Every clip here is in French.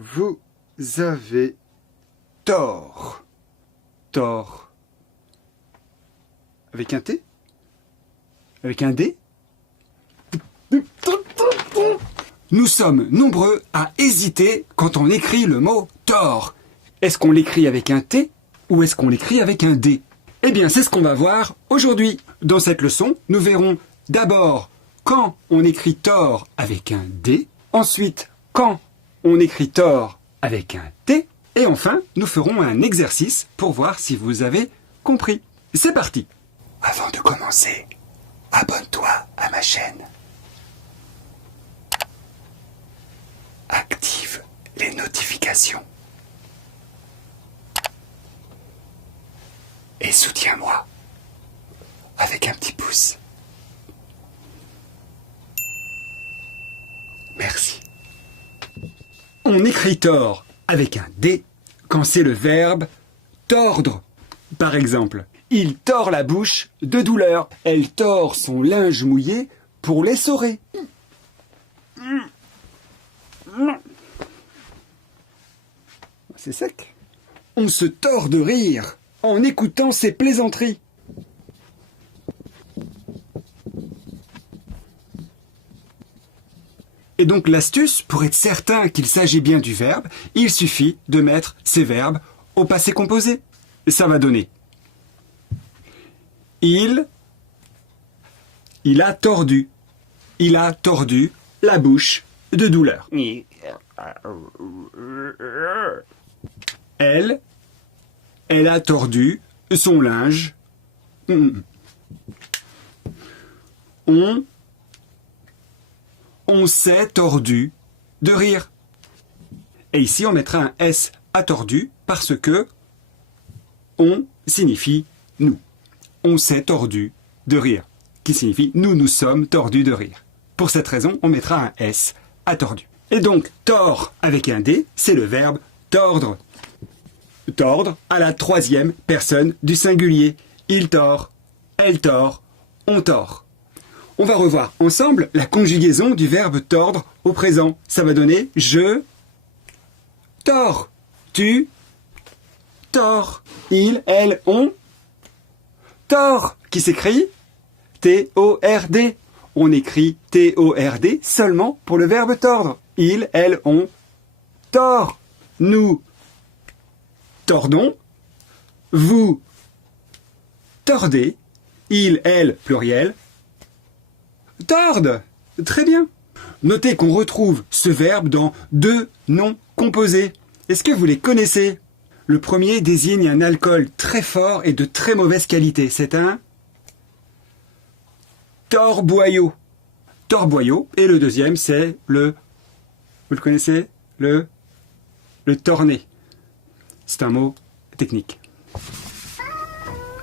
Vous avez tort. Tort. Avec un T? Avec un D? Nous sommes nombreux à hésiter quand on écrit le mot tort. Est-ce qu'on l'écrit avec un T ou est-ce qu'on l'écrit avec un D? Eh bien, c'est ce qu'on va voir aujourd'hui. Dans cette leçon, nous verrons d'abord quand on écrit tort avec un D, ensuite quand on écrit tort avec un T, et enfin, nous ferons un exercice pour voir si vous avez compris. C'est parti! Avant de commencer, abonne-toi à ma chaîne. Active les notifications. Et soutiens-moi avec un petit pouce. Merci. On écrit tort avec un D quand c'est le verbe tordre. Par exemple, il tord la bouche de douleur. Elle tord son linge mouillé pour l'essorer. C'est sec. On se tord de rire en écoutant ses plaisanteries. Et donc l'astuce, pour être certain qu'il s'agit bien du verbe, il suffit de mettre ces verbes au passé composé. Ça va donner il a tordu. Il a tordu la bouche de douleur. Elle a tordu son linge. On s'est tordu de rire. Et ici, on mettra un S à tordu parce que on signifie nous. On s'est tordu de rire, qui signifie nous sommes tordus de rire. Pour cette raison, on mettra un S à tordu. Et donc, tord avec un D, c'est le verbe tordre. Tordre à la troisième personne du singulier. Il tord, elle tord, on tord. On va revoir ensemble la conjugaison du verbe tordre au présent. Ça va donner je tords, tu tords, il, elle, on tord, qui s'écrit T-O-R-D. On écrit T-O-R-D seulement pour le verbe tordre. Il, elle, on tord. Nous tordons. Vous tordez. Il, elle, pluriel, tordent. Très bien. Notez qu'on retrouve ce verbe dans deux noms composés. Est-ce que vous les connaissez? Le premier désigne un alcool très fort et de très mauvaise qualité. C'est un torboyau. Torboyau. Et le deuxième, c'est le... Vous le connaissez? Le torné. C'est un mot technique.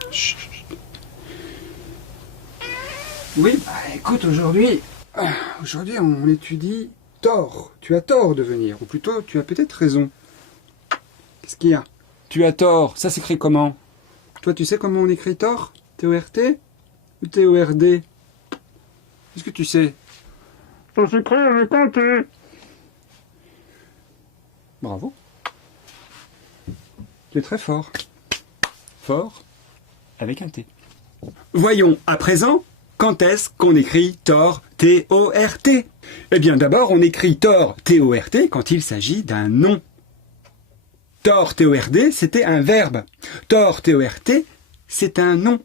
Chut. Oui, écoute, aujourd'hui, on étudie tort. Tu as tort de venir. Ou plutôt, tu as peut-être raison. Qu'est-ce qu'il y a? Tu as tort. Ça s'écrit comment? Toi, tu sais comment on écrit tort? T-O-R-T ou T-O-R-D? Est-ce que tu sais? Ça s'écrit avec un T. Bravo. Tu es très fort. Fort avec un T. Voyons à présent quand est-ce qu'on écrit tort T-O-R-T. Eh bien d'abord on écrit tort T-O-R-T quand il s'agit d'un nom. Tort T-O-R-D, c'était un verbe. Tort T-O-R-T, c'est un nom.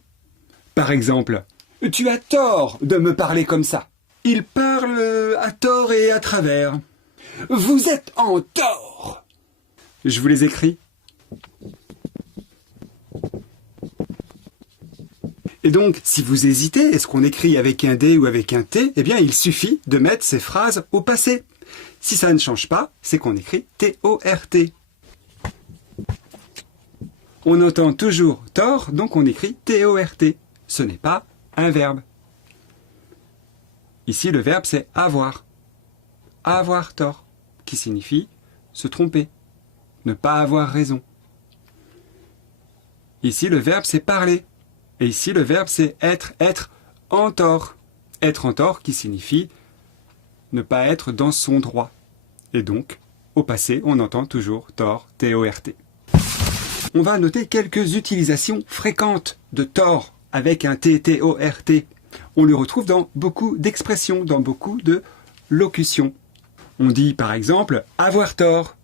Par exemple, tu as tort de me parler comme ça. Il parle à tort et à travers. Vous êtes en tort. Je vous les écris. Et donc, si vous hésitez, est-ce qu'on écrit avec un D ou avec un T? Eh bien, il suffit de mettre ces phrases au passé. Si ça ne change pas, c'est qu'on écrit T-O-R-T. On entend toujours tort, donc on écrit T-O-R-T. Ce n'est pas un verbe. Ici, le verbe, c'est avoir. Avoir tort, qui signifie se tromper, ne pas avoir raison. Ici, le verbe, c'est parler. Et ici, le verbe, c'est être en tort. Être en tort qui signifie ne pas être dans son droit. Et donc, au passé, on entend toujours tort, T-O-R-T. On va noter quelques utilisations fréquentes de tort avec un T, T-O-R-T. On le retrouve dans beaucoup d'expressions, dans beaucoup de locutions. On dit par exemple avoir tort,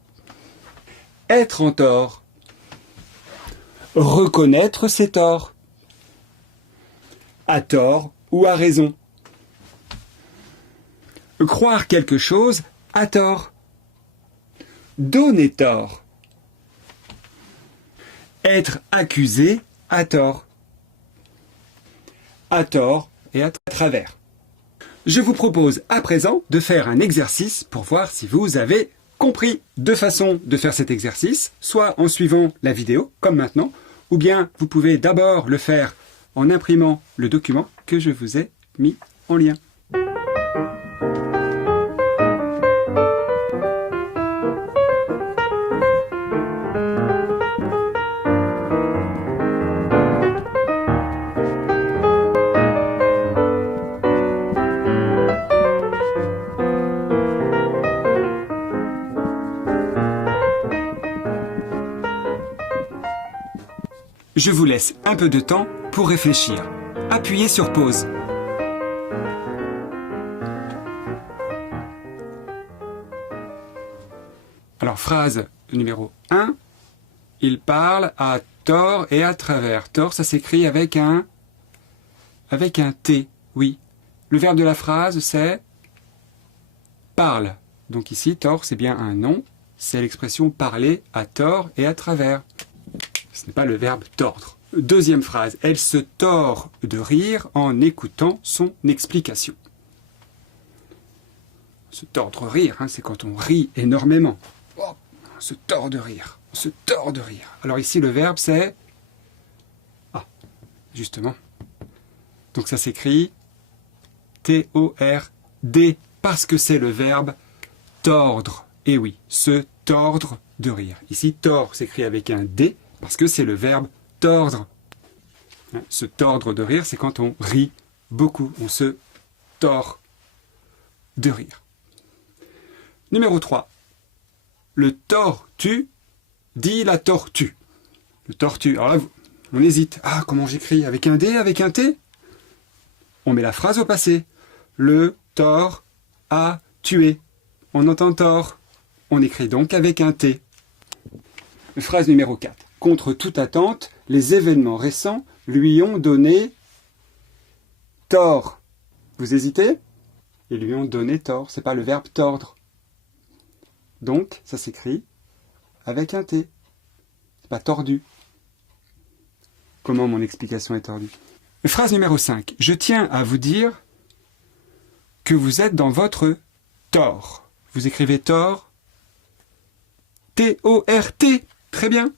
être en tort, reconnaître ses torts, à tort ou à raison, croire quelque chose à tort, donner tort, être accusé à tort et à travers. Je vous propose à présent de faire un exercice pour voir si vous avez compris. Deux façons de faire cet exercice, soit en suivant la vidéo, comme maintenant, ou bien vous pouvez d'abord le faire en imprimant le document que je vous ai mis en lien. Je vous laisse un peu de temps pour réfléchir. Appuyez sur pause. Alors, phrase numéro 1. Il parle à tort et à travers. Tort, ça s'écrit avec un T, oui. Le verbe de la phrase, c'est parle. Donc ici, tort, c'est bien un nom. C'est l'expression parler à tort et à travers. Ce n'est pas le verbe tordre. Deuxième phrase. Elle se tord de rire en écoutant son explication. Se tordre rire, c'est quand on rit énormément. Oh, on se tord de rire. On se tord de rire. Alors ici, le verbe, c'est... Ah, justement. Donc ça s'écrit T-O-R-D, parce que c'est le verbe tordre. Et oui, se tordre de rire. Ici, tord s'écrit avec un D, parce que c'est le verbe tordre. Se tordre de rire, c'est quand on rit beaucoup. On se tord de rire. Numéro 3. Le tortue dit la tortue. Le tortue. Alors là, on hésite. Ah, comment j'écris? Avec un D, avec un T? On met la phrase au passé. Le tort a tué. On entend tort. On écrit donc avec un T. Phrase numéro 4. Contre toute attente, les événements récents lui ont donné tort. Vous hésitez? Ils lui ont donné tort. C'est pas le verbe tordre. Donc, ça s'écrit avec un T. C'est pas tordu. Comment mon explication est tordue? Phrase numéro 5. Je tiens à vous dire que vous êtes dans votre tort. Vous écrivez tort. T-O-R-T. Très bien.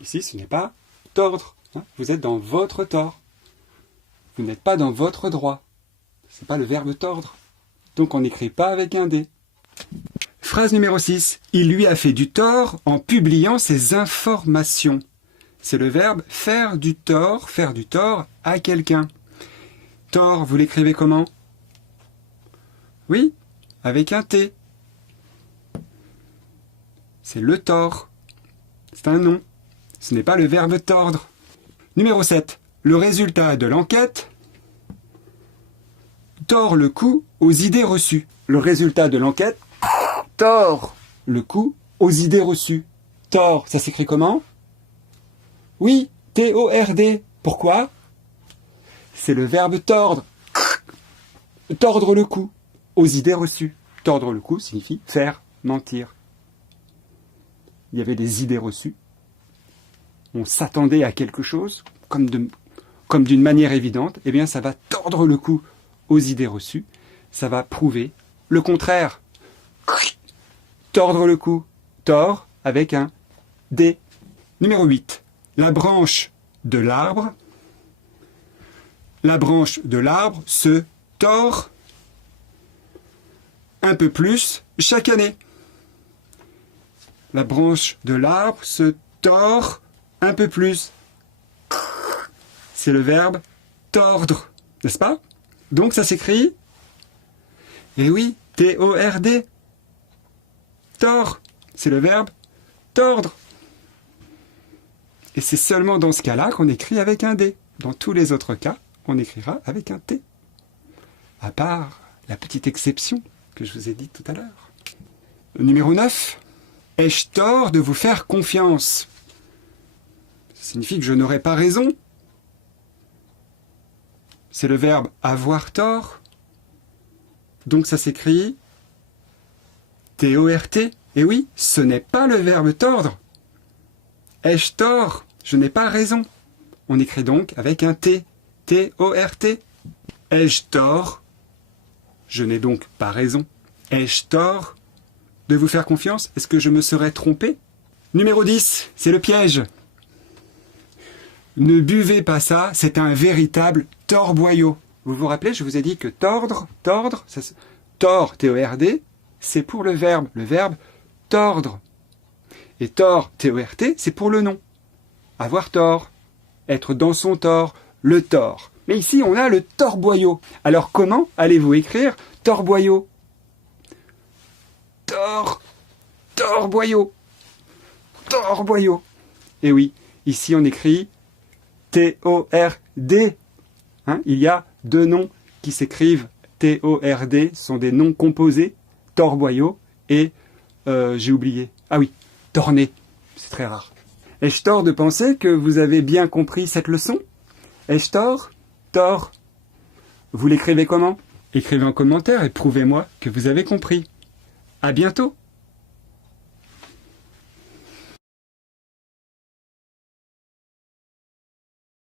Ici, ce n'est pas tordre. Vous êtes dans votre tort. Vous n'êtes pas dans votre droit. Ce n'est pas le verbe tordre. Donc, on n'écrit pas avec un D. Phrase numéro 6. Il lui a fait du tort en publiant ses informations. C'est le verbe faire du tort à quelqu'un. Tort, vous l'écrivez comment? Oui, avec un T. C'est le tort. C'est un nom. Ce n'est pas le verbe tordre. Numéro 7. Le résultat de l'enquête tord le cou aux idées reçues. Le résultat de l'enquête tord le cou aux idées reçues. Tord, ça s'écrit comment? Oui, T-O-R-D. Pourquoi? C'est le verbe tordre. Tordre le cou aux idées reçues. Tordre le cou signifie faire mentir. Il y avait des idées reçues. On s'attendait à quelque chose, comme d'une manière évidente. Eh bien, ça va tordre le cou aux idées reçues. Ça va prouver le contraire. Tordre le cou. Tord avec un D. Numéro 8. La branche de l'arbre. La branche de l'arbre se tord un peu plus chaque année. La branche de l'arbre se tord un peu plus. C'est le verbe tordre, n'est-ce pas? Donc ça s'écrit, eh oui, T-O-R-D. Tord. c'est le verbe tordre. Et c'est seulement dans ce cas-là qu'on écrit avec un D. Dans tous les autres cas, on écrira avec un T. À part la petite exception que je vous ai dite tout à l'heure. Numéro 9. Ai-je tort de vous faire confiance? Ça signifie que je n'aurais pas raison. C'est le verbe avoir tort. Donc ça s'écrit T-O-R-T. Et oui, ce n'est pas le verbe tordre. Ai-je tort? Je n'ai pas raison. On écrit donc avec un T. T-O-R-T. Ai-je tort? Je n'ai donc pas raison. Ai-je tort de vous faire confiance? Est-ce que je me serais trompé? Numéro 10, c'est le piège. Ne buvez pas ça, c'est un véritable torboyau. Vous vous rappelez, je vous ai dit que tordre, tord, T-O-R-D, c'est pour le verbe tordre. Et tort, T-O-R-T, c'est pour le nom. Avoir tort, être dans son tort, le tort. Mais ici, on a le torboyau. Alors comment allez-vous écrire torboyau? Torboyau. Torboyau. Et oui, ici on écrit T-O-R-D. Il y a deux noms qui s'écrivent T-O-R-D, ce sont des noms composés, torboyau et, j'ai oublié, torné, c'est très rare. Ai-je tort de penser que vous avez bien compris cette leçon? Ai-je tort? Tort. Vous l'écrivez comment? Écrivez en commentaire et prouvez-moi que vous avez compris. À bientôt!